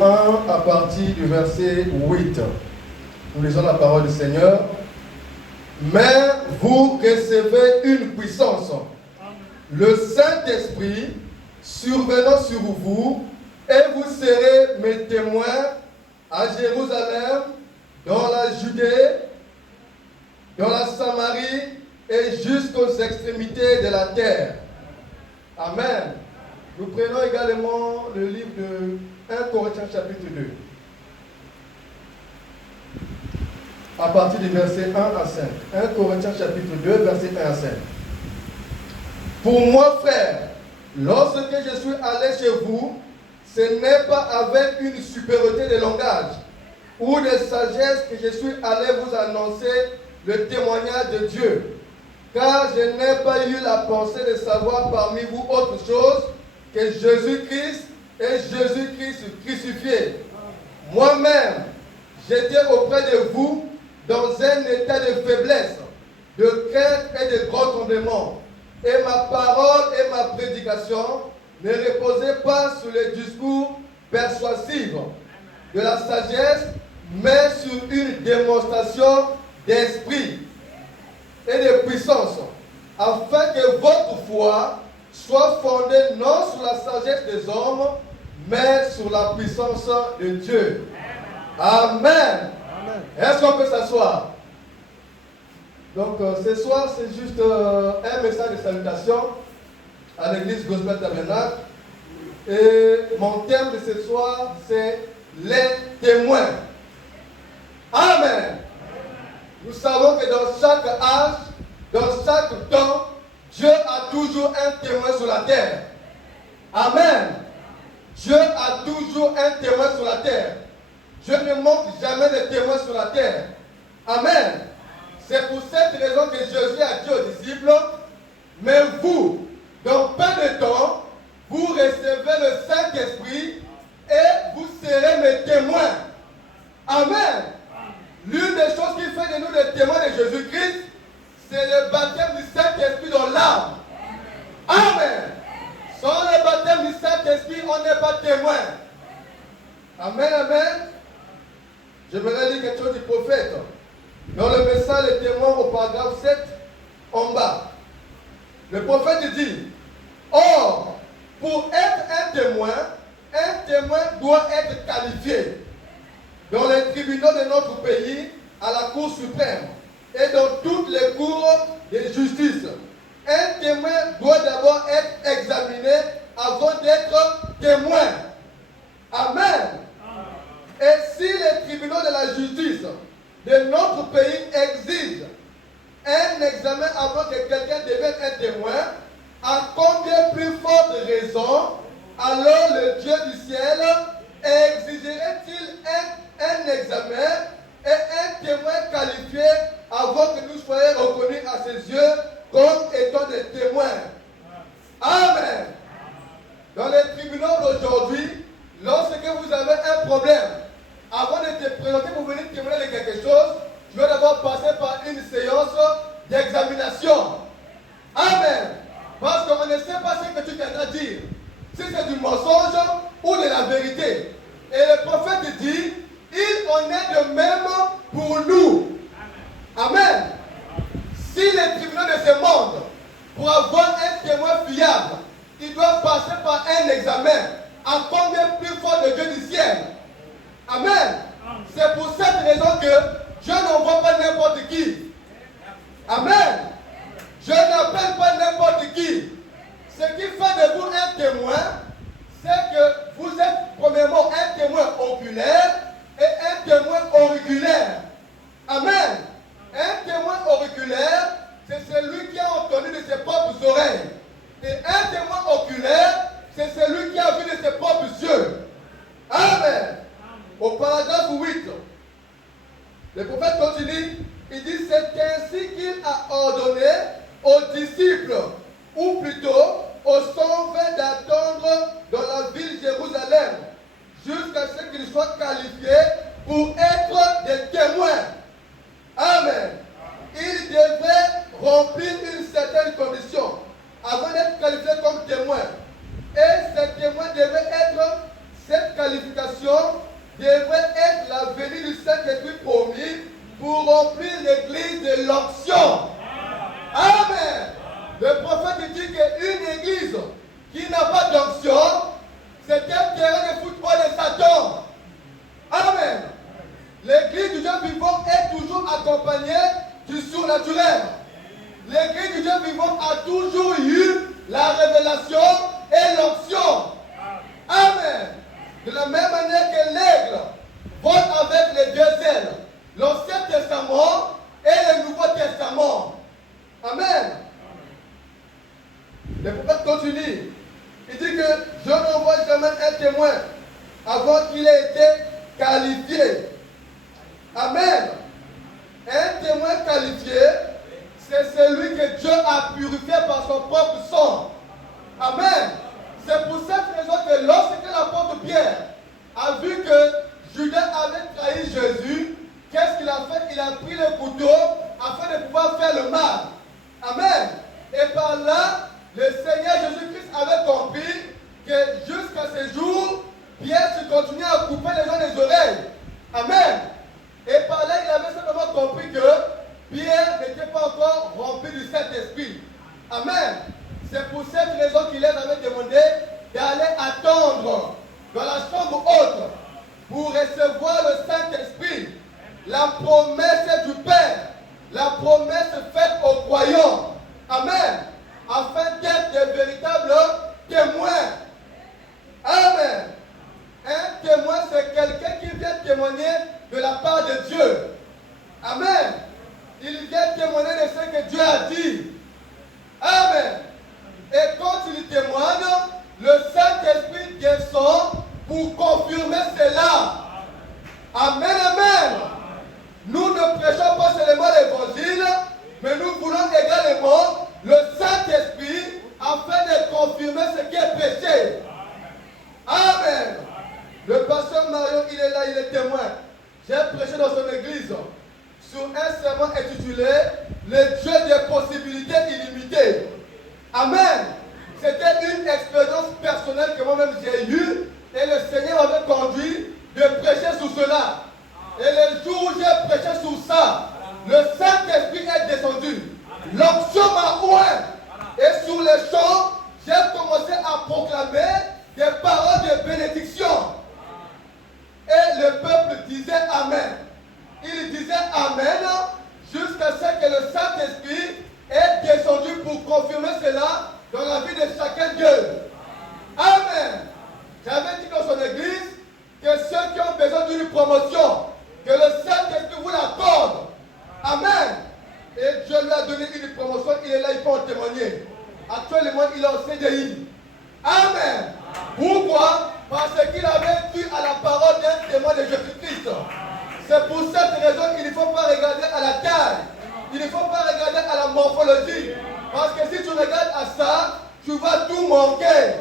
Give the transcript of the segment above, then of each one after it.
1 à partir du verset 8. Nous lisons la parole du Seigneur. Mais vous recevez une puissance, le Saint-Esprit survenant sur vous, et vous serez mes témoins à Jérusalem, dans la Judée, dans la Samarie et jusqu'aux extrémités de la terre. Amen. Nous prenons également le livre de 1 Corinthiens chapitre 2. À partir du verset 1 à 5. 1 Corinthiens chapitre 2, verset 1 à 5. Pour moi, frère, lorsque je suis allé chez vous, ce n'est pas avec une supériorité de langage ou de sagesse que je suis allé vous annoncer le témoignage de Dieu. Car je n'ai pas eu la pensée de savoir parmi vous autre chose que Jésus-Christ et Jésus-Christ crucifié. Moi-même, j'étais auprès de vous dans un état de faiblesse, de crainte et de grand tremblement. Et ma parole et ma prédication ne reposaient pas sur les discours persuasifs de la sagesse, mais sur une démonstration d'esprit et de puissance, afin que votre foi soit fondée non sur la sagesse des hommes, mais sur la puissance de Dieu. Amen. Amen. Est-ce qu'on peut s'asseoir? Donc ce soir, c'est juste un message de salutation à l'église Gospel Tabernacle. Et mon thème de ce soir, c'est les témoins. Amen. Nous savons que dans chaque âge, dans chaque temps, Dieu a toujours un témoin sur la terre. Amen. Dieu a toujours un témoin sur la terre. Dieu ne manque jamais de témoins sur la terre. Amen. C'est pour cette raison que Jésus a dit aux disciples, mais vous, dans peu de temps, vous recevez le Saint-Esprit et vous serez mes témoins. Amen. L'une des choses qui fait de nous des témoins de Jésus-Christ, c'est le baptême du Saint-Esprit dans l'âme. Amen. Sans le baptême du Saint-Esprit, on n'est pas témoin. Amen, amen. J'aimerais lire quelque chose du prophète. Dans le message, le témoin au paragraphe 7, en bas. Le prophète dit, or, pour être un témoin doit être qualifié dans les tribunaux de notre pays, à la Cour suprême et dans toutes les cours de justice. Un témoin doit d'abord être examiné avant d'être témoin. Amen. Et si les tribunaux de la justice de notre pays exigent un examen avant que quelqu'un devienne un témoin, à combien plus forte raison, alors le Dieu du ciel exigerait-il un examen et un témoin qualifié avant que nous soyons reconnus à ses yeux comme étant des témoins? Amen. Dans les tribunaux d'aujourd'hui, lorsque vous avez un problème, avant de te présenter pour venir témoigner de quelque chose, tu dois d'abord passer par une séance d'examination. Amen. Parce qu'on ne sait pas ce que tu viendras dire. Si c'est du mensonge ou de la vérité. Et le prophète dit, il en est de même pour nous. Amen. Si les tribunaux de ce monde, pour avoir un témoin fiable, il doit passer par un examen, à combien plus fort le Dieu du ciel? Amen. C'est pour cette raison que Dieu n'envoie pas n'importe qui. Amen. Je n'appelle pas n'importe qui. Ce qui fait de vous un témoin, c'est que vous êtes premièrement un témoin oculaire et un témoin auriculaire. Amen. Un témoin auriculaire, c'est celui qui a entendu de ses propres oreilles. Et un témoin oculaire, c'est celui qui a vu de ses propres yeux. Amen. Au paragraphe 8, le prophète continue, il dit, c'est ainsi qu'il a ordonné aux disciples, ou plutôt aux 120 d'attendre dans la ville de Jérusalem, jusqu'à ce qu'ils soient qualifiés pour être des témoins. Amen. Ils devraient remplir une certaine condition avant d'être qualifiés comme témoins. Et ces témoins devaient être cette qualification devrait être la venue du Saint-Esprit promis pour remplir l'église de l'onction. Amen. Le prophète dit qu'une église qui n'a pas d'onction, c'est un terrain de football de Satan. Amen. L'église du Dieu vivant est toujours accompagnée du surnaturel. L'église du Dieu vivant a toujours eu la révélation et l'onction. Amen. De la même manière que l'aigle vole avec les deux ailes, l'Ancien Testament et le Nouveau Testament. Amen. Le prophète continue. Il dit que je ne vois jamais un témoin avant qu'il ait été qualifié. Amen. Un témoin qualifié, c'est celui que Dieu a purifié par son propre sang. Amen. C'est pour cette raison que lorsque l'apôtre Pierre a vu que Judas avait trahi Jésus, qu'est-ce qu'il a fait? Il a pris le couteau afin de pouvoir faire le mal. Amen. Et par là, le Seigneur Jésus-Christ avait compris que jusqu'à ce jour, Pierre se continuait à couper les gens des oreilles. Amen. Et par là, il avait simplement compris que Pierre n'était pas encore rempli du Saint-Esprit. Amen. C'est pour cette raison qu'il leur avait demandé d'aller attendre dans la chambre haute pour recevoir le Saint-Esprit. La promesse du Père, la promesse faite aux croyants. Amen. Afin d'être de véritables témoins. Amen. Un témoin, c'est quelqu'un qui vient témoigner de la part de Dieu. Amen. Il vient témoigner de ce que Dieu a dit. Amen. Et quand il témoigne, le Saint-Esprit descend pour confirmer cela. Amen, amen. Nous ne prêchons pas seulement l'évangile, mais nous voulons également le Saint-Esprit afin de confirmer ce qui est prêché. Amen. Le pasteur Marion, il est là, il est témoin. J'ai prêché dans son église sur un sermon intitulé Le Dieu des possibilités illimitées. Amen. C'était une expérience personnelle que moi-même j'ai eue et le Seigneur m'avait conduit de prêcher sur cela. Et le jour où j'ai prêché sur ça, le Saint-Esprit est descendu. L'onction m'a oint. Et sur les champs, j'ai commencé à proclamer des paroles de bénédiction. Et le peuple disait Amen. Il disait Amen jusqu'à ce que le Saint-Esprit est descendu pour confirmer cela dans la vie de chacun d'eux. Amen. J'avais dit dans son église que ceux qui ont besoin d'une promotion, que le Saint-Esprit vous l'accorde. Amen. Et Dieu lui a donné une promotion, il est là, il peut en témoigner. Actuellement, il est au CDI. Amen. Pourquoi? Parce qu'il avait cru à la parole d'un témoin de Jésus-Christ. C'est pour cette raison qu'il ne faut pas regarder à la taille. Il ne faut pas regarder à la morphologie. Parce que si tu regardes à ça, tu vas tout manquer.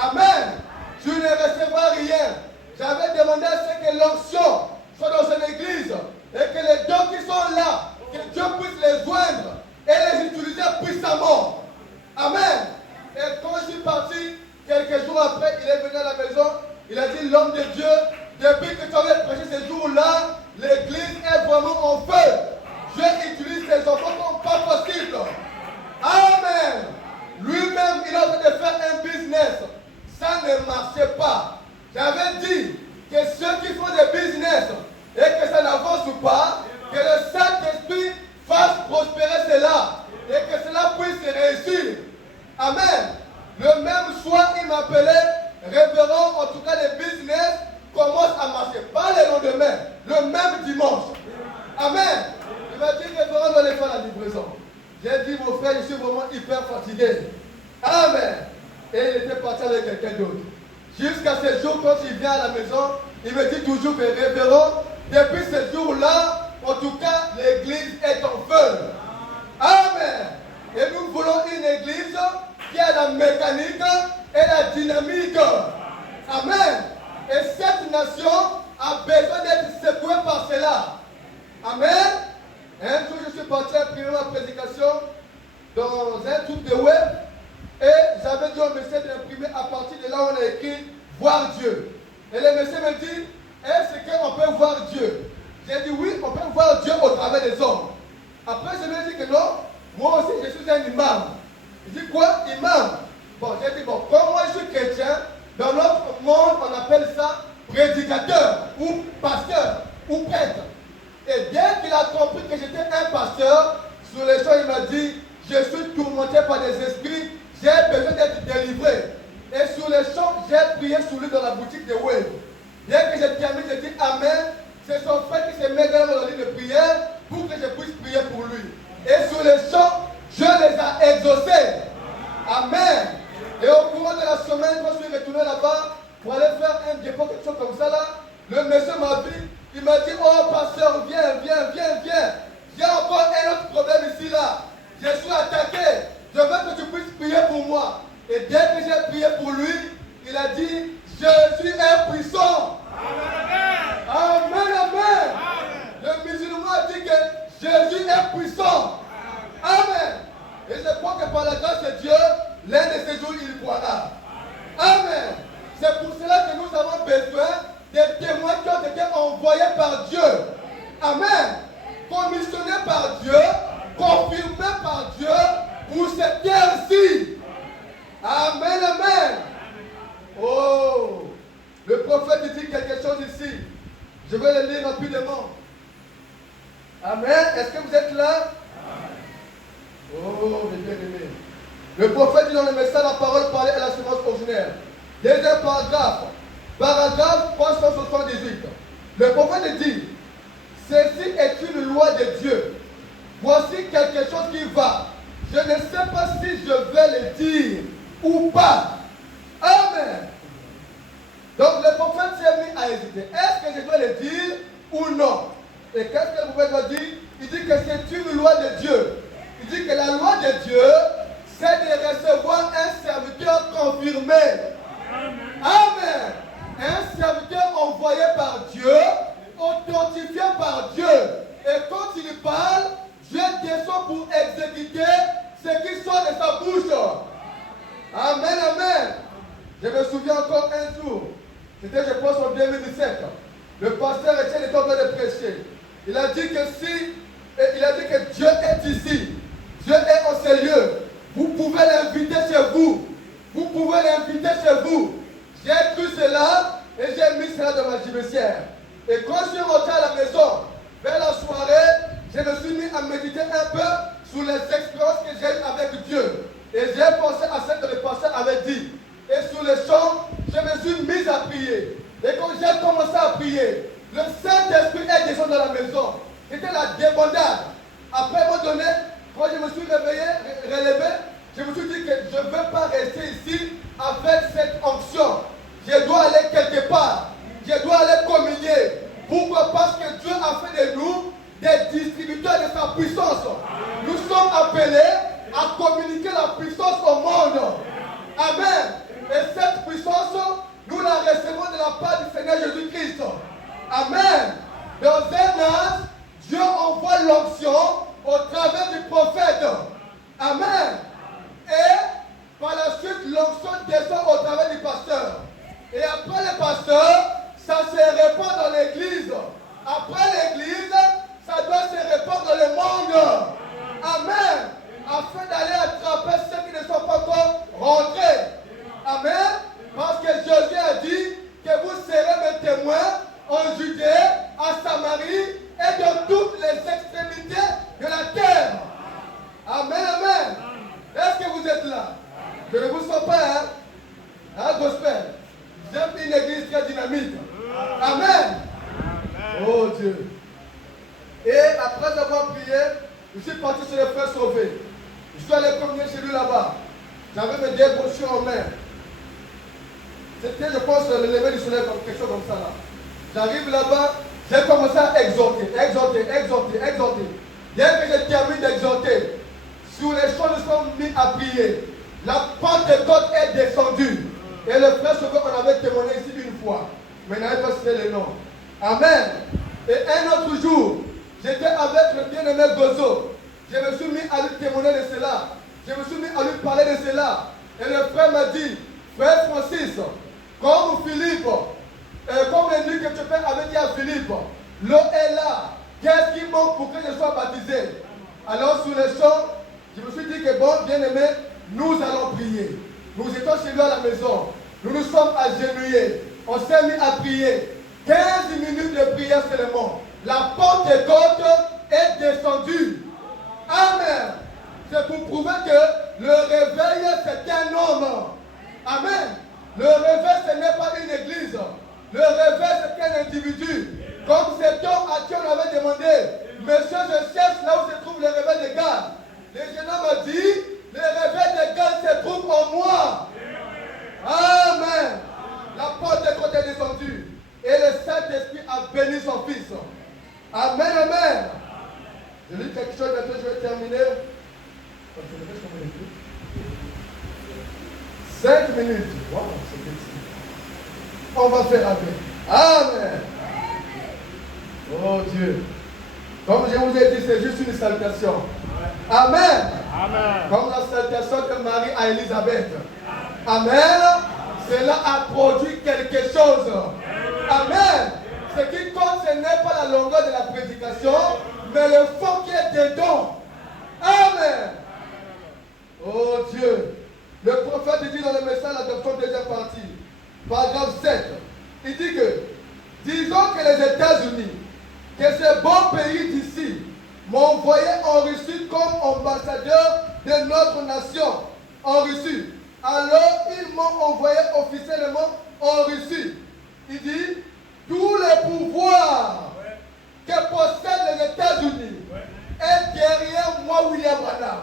Amen. Tu ne recevras rien. J'avais demandé à ce que l'onction soit dans une église et que les dons qui sont là, que Dieu puisse les joindre et les utiliser puissamment. Amen. Et quand je suis parti, quelques jours après, il est venu à la maison, il a dit, l'homme de Dieu, depuis que tu avais prêché ces jours-là, l'église est vraiment en feu. Dieu utilise ses enfants comme pas possible. Amen. Lui-même, il a envie de faire un business. Ça ne marchait pas. J'avais dit que ceux qui font des business et que ça n'avance pas, que le Saint-Esprit fasse prospérer cela et que cela puisse réussir. Amen. Le même soir, il m'appelait révérend, en tout cas les business commencent à marcher. Pas le lendemain, le même dimanche. Amen. Il m'a dit révérend, on allait faire la livraison. J'ai dit mon frère, je suis vraiment hyper fatigué. Amen. Et il était parti avec quelqu'un d'autre. Jusqu'à ce jour, quand il vient à la maison, il me dit toujours que révérend, depuis ce jour-là, en tout cas, l'église est en feu. Amen. Et nous voulons une église qui a la mécanique et la dynamique. Amen. Et cette nation a besoin d'être secouée par cela. Amen. Un jour, je suis parti imprimer ma prédication dans un truc de web et j'avais dit au monsieur d'imprimer à partir de là où on a écrit « Voir Dieu ». Et le monsieur me dit, est-ce qu'on peut voir Dieu? J'ai dit oui, on peut voir Dieu au travers des hommes. Après, je lui ai dit que non, moi aussi je suis un imam. Il dit quoi? Imam. Bon, j'ai dit, bon, comme moi je suis chrétien, dans notre monde, on appelle ça prédicateur, ou pasteur, ou prêtre. Et dès qu'il a compris que j'étais un pasteur, sur les champs, il m'a dit, je suis tourmenté par des esprits, j'ai besoin d'être délivré. Et sur les champs, j'ai prié sur lui dans la boutique de Wave. Dès que j'ai terminé, j'ai dit Amen. C'est son frère qui s'est mis dans la ligne de prière pour que je puisse prier pour lui. Et sur les champs, je les ai exaucés. Amen. Et au cours de la semaine, quand je suis retourné là-bas pour aller faire un dépôt, quelque chose comme ça là, le monsieur m'a vu, il m'a dit, oh pasteur, viens. J'ai encore un autre problème ici là. Je suis attaqué. Je veux que tu puisses prier pour moi. Et dès que j'ai prié pour lui, il a dit, je suis impuissant. Amen. Le musulman a dit que Jésus est puissant. Amen. Et je crois que par la grâce de Dieu, l'un de ces jours, il croira. Amen. C'est pour cela que nous avons besoin des témoins qui ont été envoyés par Dieu. Amen. Commissionnés par Dieu, confirmés par Dieu pour cette terre-ci. Amen. Oh, le prophète dit quelque chose ici. Je vais le lire rapidement. Amen. Est-ce que vous êtes là? Oh, mes bien-aimés. Le prophète dit dans le message la parole parlée à la semence originelle. Deuxième paragraphe. Paragraphe 378. Le prophète dit, ceci est une loi de Dieu. Voici quelque chose qui va. Je ne sais pas si je vais le dire ou pas. Amen. Donc le prophète s'est mis à hésiter. Est-ce que je dois le dire ou non? Et qu'est-ce que le prophète va dire? Il dit que c'est une loi de Dieu. Il dit que la loi de Dieu, c'est de recevoir un serviteur confirmé. Amen. Un serviteur envoyé par Dieu, authentifié par Dieu. Et quand il parle, Dieu descend pour exécuter ce qui sort de sa bouche. Amen. Je me souviens encore un jour, c'était je pense en 2017, le pasteur Etienne était en train de prêcher. Il a dit que Dieu est ici, Dieu est en ces lieux. Vous pouvez l'inviter chez vous. Vous pouvez l'inviter chez vous. J'ai cru cela et j'ai mis cela dans ma gibecière. Et quand je suis rentré à la maison, vers la soirée, je me suis mis à méditer un peu sur les expériences que j'ai eues avec Dieu. Et j'ai pensé à ce que le pasteur avait dit. Et sur le champ, je me suis mis à prier. Et quand j'ai commencé à prier, le Saint-Esprit est descendu dans la maison. C'était la débandade. Après, à un moment donné, quand je me suis relevé, je me suis dit que je ne veux pas rester ici avec cette onction. Je dois aller quelque part. Je dois aller communier. Pourquoi? Parce que Dieu a fait de nous des distributeurs de sa puissance. Nous sommes appelés à communiquer la puissance au monde. Amen. Et cette puissance, nous la recevons de la part du Seigneur Jésus-Christ. Amen. Dans un âge, Dieu envoie l'onction au travers du prophète. Amen. Et par la suite, l'onction descend au travers du pasteur. Et après le pasteur, ça se répand dans l'église. Après l'église, ça doit se répandre dans le monde. Amen. Afin d'aller attraper ceux qui ne sont pas encore rentrés. Amen. Parce que Jésus a dit que vous serez mes témoins en Judée, à Samarie et dans toutes les extrémités de la terre. Amen. Est-ce que vous êtes là? Je ne vous sens pas, hein, gospel. J'aime une église très dynamique. Amen. Oh Dieu. Et après avoir prié, je suis parti sur les frères sauvés. Je suis allé communier chez lui là-bas. J'avais mes deux brochures en main. C'était, je pense, le lever du soleil, comme quelque chose comme ça là. J'arrive là-bas, j'ai commencé à exhorter. Dès que j'ai terminé d'exhorter, sur les champs, nous sommes mis à prier. La Pentecôte est descendue. Et le frère Sauvé, on avait témoigné ici une fois. Mais il n'avait pas cité le nom. Amen. Et un autre jour, j'étais avec le bien-aimé Gozo. Je me suis mis à lui témoigner de cela. Je me suis mis à lui parler de cela. Et le frère m'a dit, frère Francis, comme Philippe, comme le nuit que tu fais avait dit à Philippe, l'eau est là. Qu'est-ce qui manque pour que je sois baptisé? Alors sur le champ, je me suis dit que bon, bien aimé, nous allons prier. Nous étions chez lui à la maison. Nous nous sommes agenouillés. On s'est mis à prier. 15 minutes de prière seulement. La Pentecôte est descendue. Amen. C'est pour prouver que le réveil, c'est un homme. Amen. Le réveil, ce n'est pas une église. Le réveil, c'est un individu. Comme cet homme à qui on avait demandé, monsieur, je cherche là où se trouve le réveil de Gad. Le jeune homme a dit, le réveil de Gad se trouve en moi. Amen. La Pentecôte est descendue. Et le Saint-Esprit a béni son Fils. Amen, amen. Je lis quelque chose, maintenant je vais terminer. 5 minutes. Wow, c'est petit. On va faire avec. Amen. Oh Dieu. Comme je vous ai dit, c'est juste une salutation. Amen. Amen. Comme la salutation de Marie à Élisabeth. Amen. Cela a produit quelque chose. Amen. Ce qui compte, ce n'est pas la longueur de la prédication, mais le fond qui est dedans. Amen. Oh Dieu. Le prophète dit dans le message de la doctrine deuxième partie, paragraphe 7, il dit que, disons que les États-Unis, que ce bon pays d'ici, m'ont envoyé en Russie comme ambassadeur de notre nation en Russie. Alors ils m'ont envoyé officiellement en Russie. Il dit, tous les pouvoirs que possèdent les États-Unis est derrière moi, William Branham.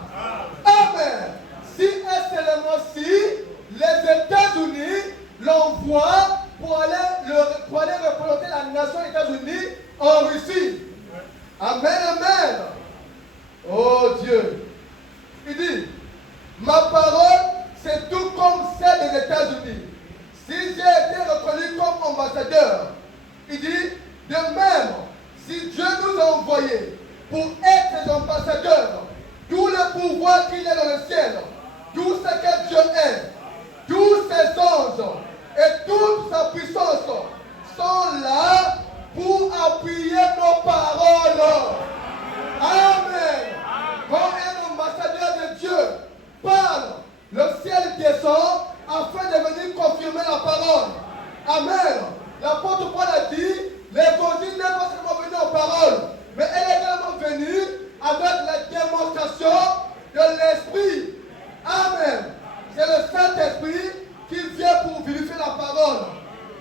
Amen. Si et seulement si les États-Unis l'envoient pour aller représenter la nation des États-Unis en Russie. Amen, amen. Oh Dieu. Il dit, ma parole, c'est tout comme celle des États-Unis. Si j'ai été reconnu comme ambassadeur, il dit, de même, si Dieu nous a envoyés pour être des ambassadeurs, tout le pouvoir qu'il y a dans le ciel, tout ce que Dieu est, tous ses anges et toute sa puissance sont là pour appuyer nos paroles. Amen. Quand un ambassadeur de Dieu parle, le ciel descend afin de venir confirmer la parole. Amen. L'apôtre Paul a dit, l'évangile n'est pas seulement venu en parole, mais elle est également venue avec la démonstration de l'Esprit. Amen. C'est le Saint-Esprit qui vient pour vérifier la parole.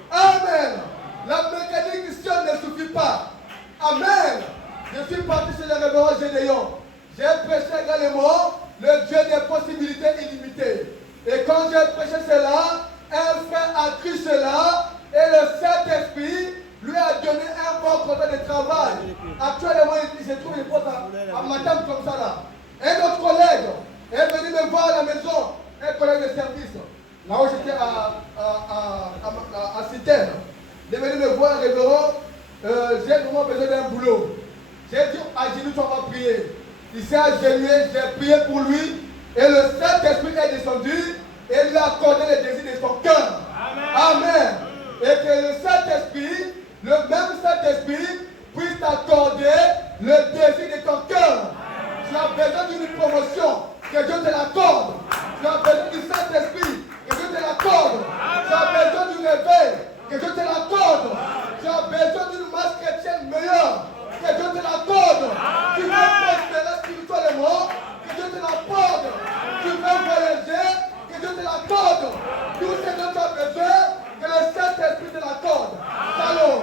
Amen. La mécanique ici ne suffit pas. Amen. Je suis parti chez le révérend Gédéon. J'ai prêché également le Dieu des possibilités illimitées. Et quand j'ai prêché cela, un frère a cru cela et le Saint-Esprit lui a donné un bon contrat de travail. Actuellement, il se trouve une poste à madame comme ça là. Un autre collègue est venu me voir à la maison, un collègue de service, là où j'étais à Citerne. Il est venu me voir, révérend, j'ai vraiment besoin d'un boulot. J'ai dit, à genoux, on va prier. Il s'est agenouillé, j'ai prié pour lui, et le Saint-Esprit est descendu, et lui a accordé les désirs de son cœur. Amen. Et que le Saint-Esprit, le même Saint-Esprit, puisse t'accorder le désir de ton cœur. Tu as besoin d'une promotion, que Dieu te l'accorde. Tu as besoin du Saint-Esprit, que Dieu te l'accorde. Tu as besoin du réveil, que Dieu te l'accorde. Tu as besoin d'une masse chrétienne meilleure, que Dieu te l'accorde. Tu veux prospérer spirituellement, que Dieu te l'accorde. Tu veux voyager, que Dieu te l'accorde. Tout ce dont tu as besoin, que le Saint-Esprit te l'accorde. Shalom.